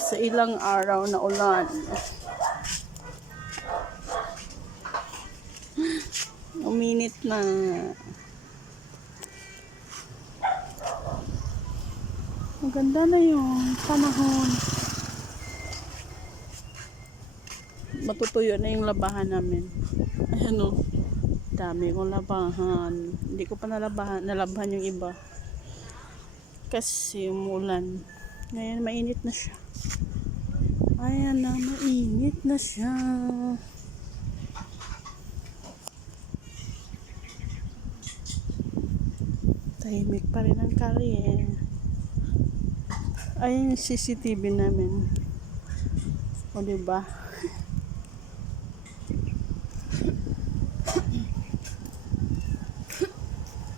Sa ilang araw na ulan. Uminit na. Maganda na yung panahon. Matutuyo na yung labahan namin. Ayan o. Dami kong labahan. Hindi ko pa nalabahan yung iba. Kasi umulan. Ngayon mainit na siya. Ayan na, mainit na siya. Tahimik pa rin ang kalye. Ayun yung CCTV namin. O diba?